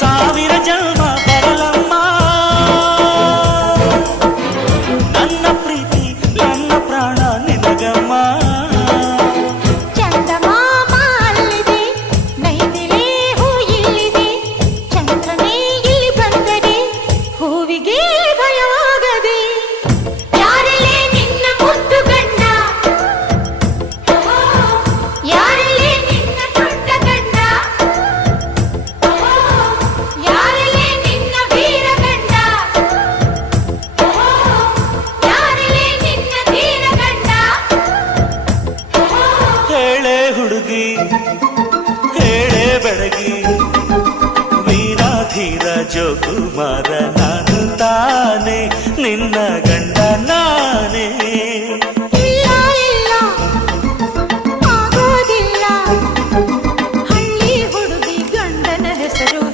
ಸಾವಿರ ಜನ್ಮ ಬರಲಮ್ಮ ನನ್ನ ಪ್ರೀತಿ ನನ್ನ ಪ್ರಾಣ ನಿನಗಮ್ಮ. ಚಂದಮಾಮ ಅಲ್ಲಿದೆ, ನೈದಿಲೆ ಹೂ ಇಲ್ಲಿದೆ, ಚಂದ್ರನೇ ಇಲ್ಲಿ ಬಂದರೆ ಹೂವಿಗೆ ಭಯವಾಗದೆ. ಯಾರಲ್ಲೇ ನಿನ್ನ ಮುದ್ದು ಗಂಡ, ಯಾರಲ್ಲೇ ನಿನ್ನ ದೊಡ್ಡ ಗಂಡ, ಯಾರಲ್ಲೇ ನಿನ್ನ ವೀರ ಗಂಡ, ಯಾರಲ್ಲೇ ನಿನ್ನ ಧೀರ ಗಂಡ. ಹೇಳೆ ಹುಡುಗಿ ಹೇಳೆ ಬೆಳಗಿ, ವೀರ ಧೀರ ಜೋಕುಮಾರ ನಾನು ತಾನೆ ನಿನ್ನ